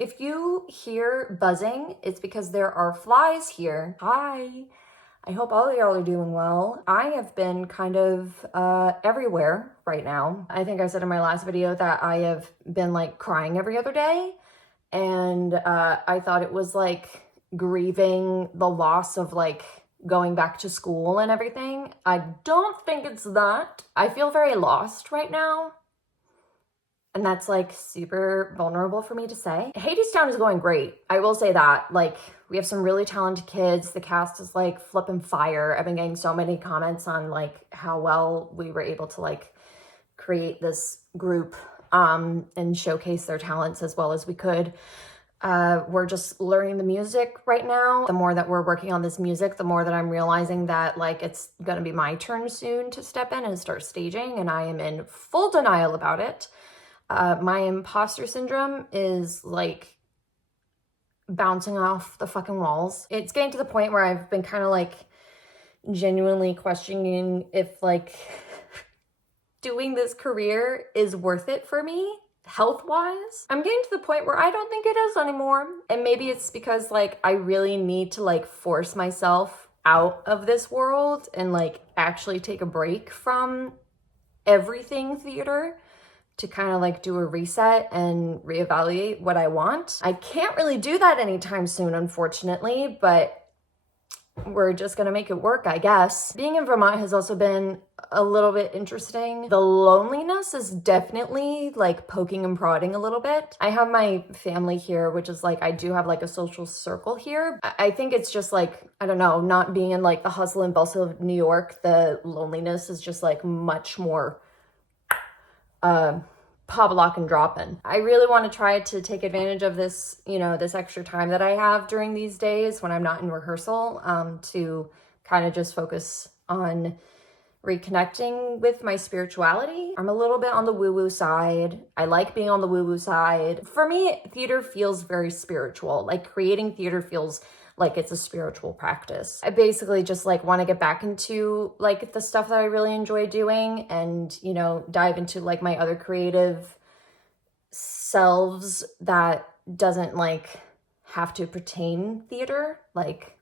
If you hear buzzing, it's because there are flies here. Hi. I hope all of y'all are doing well. I have been kind of everywhere right now. I think I said in my last video that I have been like crying every other day. And I thought it was like grieving the loss of like going back to school and everything. I don't think it's that. I feel very lost right now. And that's like super vulnerable for me to say. Hadestown is going great. I will say that. Like, we have some really talented kids. The cast is like flipping fire. I've been getting so many comments on like how well we were able to like create this group and showcase their talents as well as we could. We're just learning the music right now. The more that we're working on this music, the more that I'm realizing that like it's gonna be my turn soon to step in and start staging, and I am in full denial about it. My imposter syndrome is like bouncing off the fucking walls. It's getting to the point where I've been kind of like genuinely questioning if like doing this career is worth it for me health-wise. I'm getting to the point where I don't think it is anymore. And maybe it's because like I really need to like force myself out of this world and like actually take a break from everything theater to kind of like do a reset and reevaluate what I want. I can't really do that anytime soon, unfortunately, but we're just gonna make it work, I guess. Being in Vermont has also been a little bit interesting. The loneliness is definitely like poking and prodding a little bit. I have my family here, which is like, I do have like a social circle here. I think it's just like, I don't know, not being in like the hustle and bustle of New York, the loneliness is just like much more pop, lock, and dropping. I really want to try to take advantage of this, you know, this extra time that I have during these days when I'm not in rehearsal, to kind of just focus on reconnecting with my spirituality. I'm a little bit on the woo-woo side. I like being on the woo-woo side. For me, theater feels very spiritual. Like creating theater feels like it's a spiritual practice. I basically just like want to get back into like the stuff that I really enjoy doing and, you know, dive into like my other creative selves that doesn't like have to pertain theater, like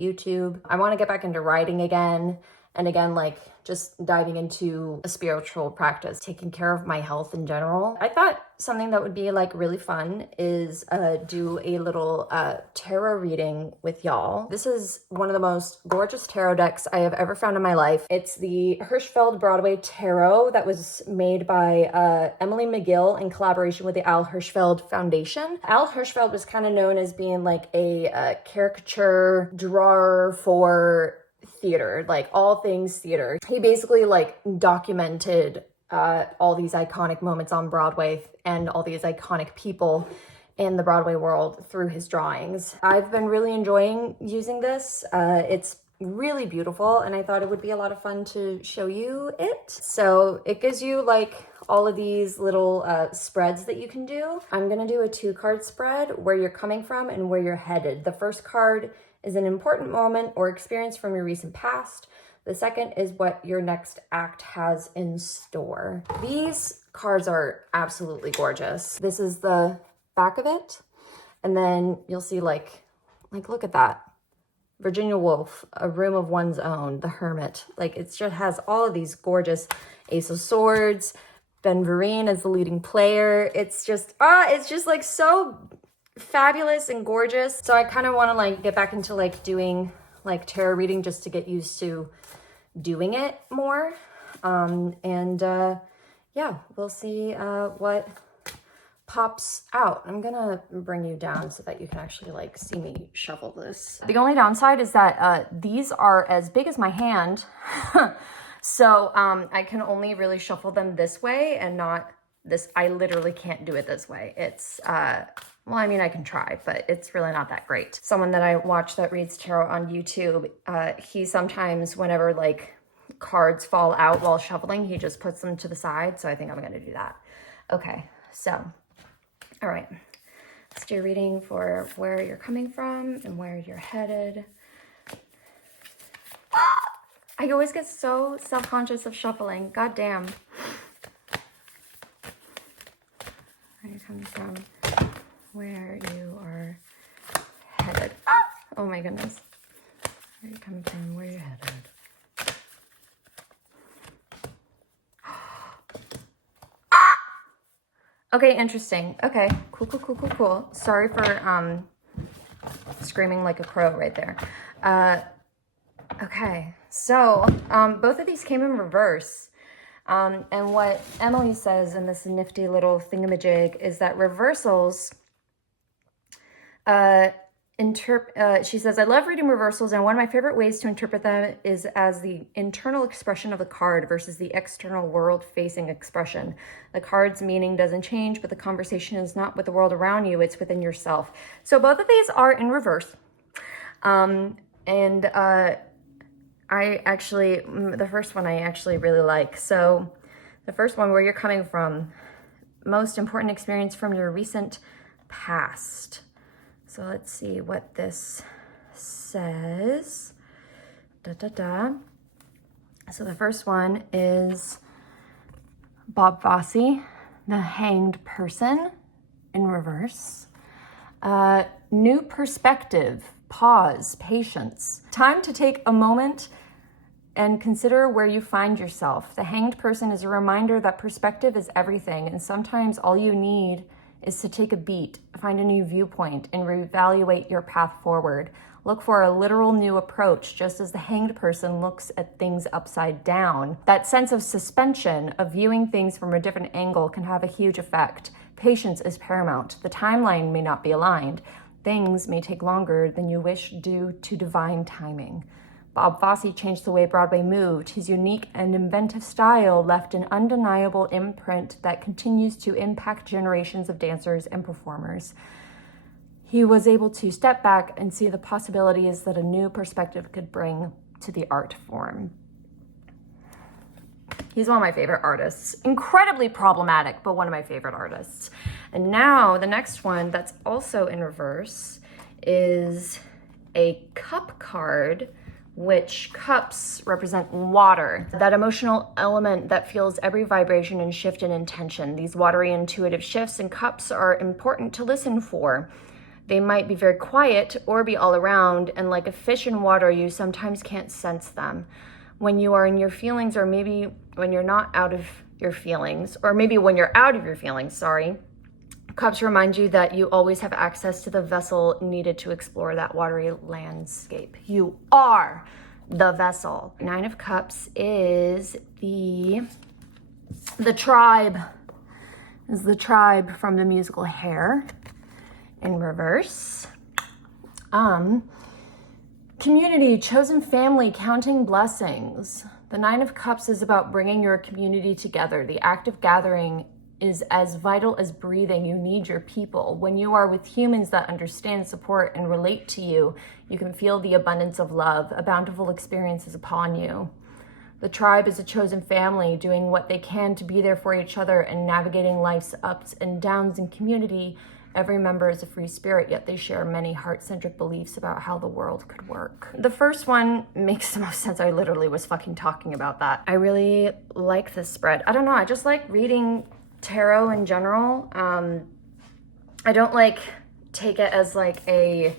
YouTube. I want to get back into writing again. And again, like just diving into a spiritual practice, taking care of my health in general. I thought something that would be like really fun is do a little tarot reading with y'all. This is one of the most gorgeous tarot decks I have ever found in my life. It's the Hirschfeld Broadway Tarot that was made by Emily McGill in collaboration with the Al Hirschfeld Foundation. Al Hirschfeld was kind of known as being like a caricature drawer for theater, like all things theater. He basically like documented all these iconic moments on Broadway and all these iconic people in the Broadway world through his drawings. I've been really enjoying using this. It's really beautiful and I thought it would be a lot of fun to show you it. So it gives you like all of these little spreads that you can do. I'm gonna do a 2-card spread, where you're coming from and where you're headed. The first card is an important moment or experience from your recent past. The second is what your next act has in store. These cards are absolutely gorgeous. This is the back of it. And then you'll see like look at that. Virginia Woolf, A Room of One's Own, The Hermit. Like it just has all of these gorgeous Ace of Swords. Ben Vereen as the leading player. It's just like so fabulous and gorgeous. So I kind of want to like get back into like doing like tarot reading just to get used to doing it more. Yeah, we'll see what pops out. I'm gonna bring you down so that you can actually like see me shuffle this. The only downside is that these are as big as my hand. So I can only really shuffle them this way and not this. I literally can't do it this way. It's well, I mean, I can try, but it's really not that great. Someone that I watch that reads tarot on YouTube, he sometimes, whenever like cards fall out while shuffling, he just puts them to the side. So I think I'm gonna do that. Okay, so, all right. Let's do a reading for where you're coming from and where you're headed. I always get so self-conscious of shuffling. God damn. Where you're coming from. where you are headed. Ah! Oh my goodness. Where are you coming from? Where are you headed? Ah! Okay, interesting. Okay, cool. Sorry for screaming like a crow right there. Okay, so both of these came in reverse. And what Emily says in this nifty little thingamajig is that reversals, she says, I love reading reversals, and one of my favorite ways to interpret them is as the internal expression of the card versus the external world-facing expression. The card's meaning doesn't change, but the conversation is not with the world around you, it's within yourself. So both of these are in reverse. I actually, the first one I actually really like. So the first one, where you're coming from, most important experience from your recent past. So let's see what this says. So the first one is Bob Fosse, the hanged person, in reverse. New perspective, pause, patience. Time to take a moment and consider where you find yourself. The hanged person is a reminder that perspective is everything, and sometimes all you need is to take a beat, find a new viewpoint, and reevaluate your path forward. Look for a literal new approach, just as the hanged person looks at things upside down. That sense of suspension, of viewing things from a different angle, can have a huge effect. Patience is paramount. The timeline may not be aligned. Things may take longer than you wish due to divine timing. Bob Fosse changed the way Broadway moved. His unique and inventive style left an undeniable imprint that continues to impact generations of dancers and performers. He was able to step back and see the possibilities that a new perspective could bring to the art form. He's one of my favorite artists. Incredibly problematic, but one of my favorite artists. And now the next one that's also in reverse is a cup card, which cups represent water, that emotional element that feels every vibration and shift in intention. These watery intuitive shifts in cups are important to listen for. They might be very quiet or be all around, and like a fish in water, you sometimes can't sense them. When you are in your feelings, or maybe when you're not out of your feelings, or maybe when you're out of your feelings, cups remind you that you always have access to the vessel needed to explore that watery landscape. You are the vessel. Nine of Cups is the tribe. Is the tribe from the musical Hair in reverse. Community, chosen family, counting blessings. The Nine of Cups is about bringing your community together. The act of gathering is as vital as breathing. You need your people. When you are with humans that understand, support, and relate to you, you can feel the abundance of love. A bountiful experience is upon you. The tribe is a chosen family, doing what they can to be there for each other and navigating life's ups and downs in community. Every member is a free spirit, yet they share many heart-centric beliefs about how the world could work. The first one makes the most sense. I literally was fucking talking about that. I really like this spread. I don't know, I just like reading tarot in general. I don't like take it as like a,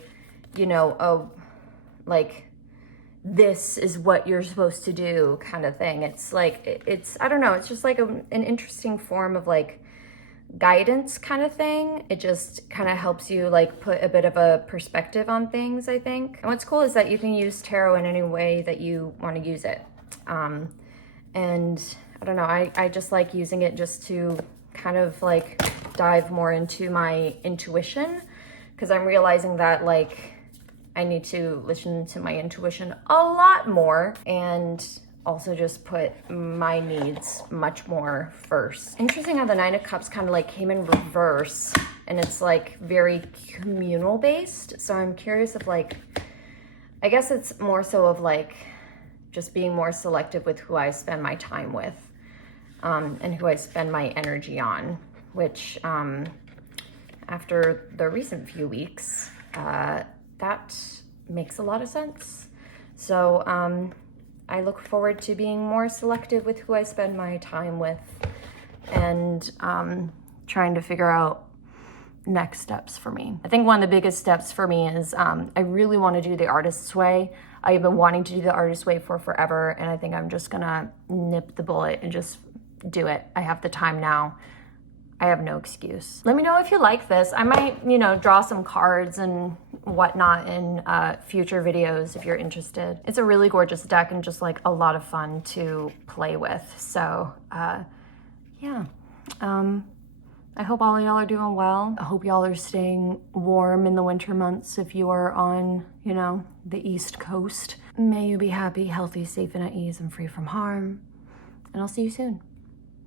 this is what you're supposed to do kind of thing. It's like, I don't know, it's just like an interesting form of like guidance kind of thing. It just kind of helps you like put a bit of a perspective on things, I think. And what's cool is that you can use tarot in any way that you want to use it. And I don't know, I just like using it just to kind of like dive more into my intuition, because I'm realizing that like I need to listen to my intuition a lot more and also just put my needs much more first. Interesting how the Nine of Cups kind of like came in reverse, and it's like very communal based. So I'm curious if like, I guess it's more so of like just being more selective with who I spend my time with, and who I spend my energy on, which after the recent few weeks, that makes a lot of sense. So I look forward to being more selective with who I spend my time with, and trying to figure out next steps for me. I think one of the biggest steps for me is I really want to do the artist's way. I've been wanting to do the artist's way for forever, and I think I'm just gonna nip the bullet and just do it. I have the time now. I have no excuse. Let me know if you like this. I might, you know, draw some cards and whatnot in future videos if you're interested. It's a really gorgeous deck and just like a lot of fun to play with. So yeah. I hope all of y'all are doing well. I hope y'all are staying warm in the winter months if you are on, you know, the East Coast. May you be happy, healthy, safe, and at ease, and free from harm. And I'll see you soon.